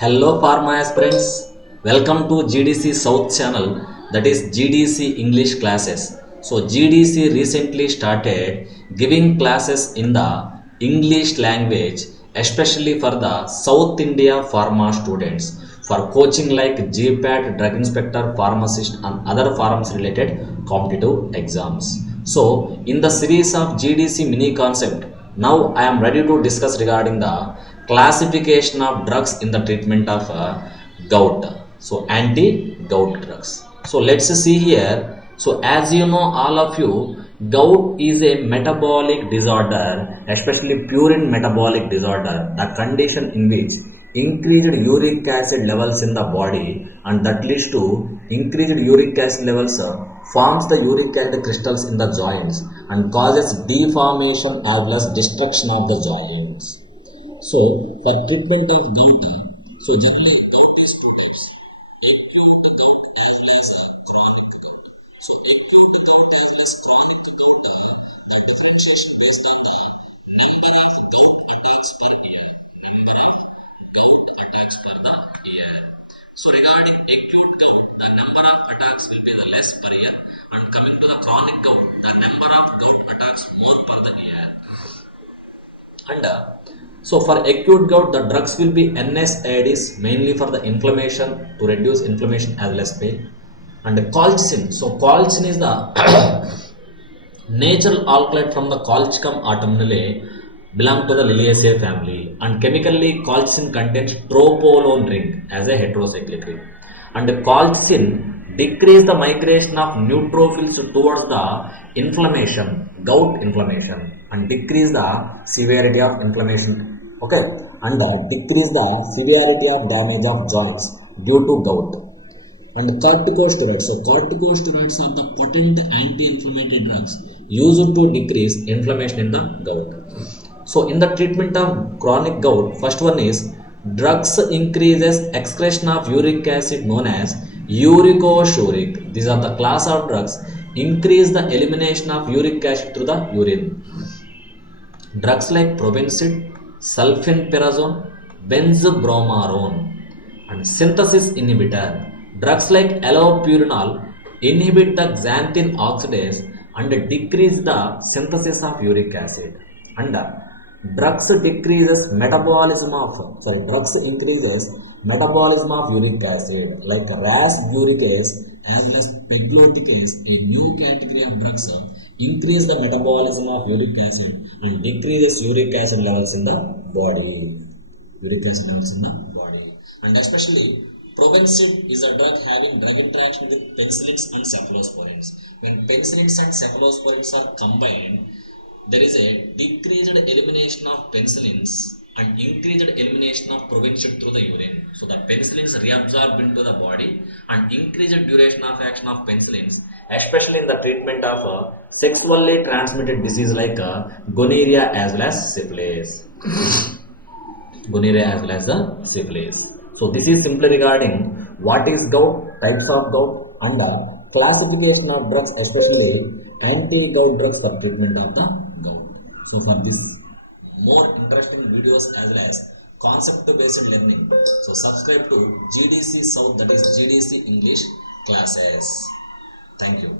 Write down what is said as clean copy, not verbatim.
Hello Pharma aspirants, welcome to GDC South channel, that is GDC English classes. So GDC recently started giving classes in the English language, especially for the South India Pharma students, for coaching like GPAT, Drug Inspector, Pharmacist and other Pharms related competitive exams. So in the series of GDC mini concept, now I am ready to discuss regarding the classification of drugs in the treatment of gout. So anti-gout drugs. So let's see here. So as you know, all of you, gout is a metabolic disorder, especially purine metabolic disorder, the condition in which increased uric acid levels in the body, and that leads to increased uric acid levels forms the uric acid crystals in the joints and causes deformation as well as destruction of the joints. So for treatment of gout, so generally gout is two types: acute gout as well as chronic gout. So acute gout as well as chronic gout, the differentiation based on the number of gout attacks per year. Gout attacks per the year. So regarding acute gout, the number of attacks will be the less per year, and coming to the chronic gout, the number of gout attacks more per the year. And so for acute gout, the drugs will be NSAIDs, mainly for the inflammation, to reduce inflammation as well as pain. And colchicine. So colchicine is the natural alkaloid from the 𝘂𝙬𝘎𝑃 autumnale, belong to the Liliaceae family, and chemically colchicine contains tropolone ring as a heterocyclic ring. And colchicine decrease the migration of neutrophils towards the inflammation, gout inflammation, and decrease the severity of inflammation. Okay, and decrease the severity of damage of joints due to gout. And corticosteroids. So corticosteroids are the potent anti-inflammatory drugs used to decrease inflammation in the gout. So in the treatment of chronic gout, first one is drugs increases excretion of uric acid known as 𝘂𝙎𝙎𝙎𝙬𝙎. These are the class of drugs increase the elimination of uric acid through the urine. Drugs like probenecid, sulfenperazone, benzbromarone, and synthesis inhibitor. Drugs like allopurinol inhibit the xanthine oxidase and decrease the synthesis of uric acid. And drugs increases metabolism of uric acid like ras-uricase as well as pegloticase, a new category of drugs, increase the metabolism of uric acid and decreases uric acid levels in the body. And especially probenecid is a drug having drug interaction with penicillins and cephalosporins. When penicillins and cephalosporins are combined, there is a decreased elimination of penicillins and increased elimination of probenecid through the urine. So the penicillins reabsorb into the body and increased duration of action of penicillins, especially in the treatment of sexually transmitted disease like gonorrhea as well as syphilis. So this is simply regarding what is gout, types of gout, and classification of drugs, especially anti-gout drugs for treatment of the gout. So for this more interesting videos as well as concept-based learning, so subscribe to GDC South, that is GDC English classes. Thank you.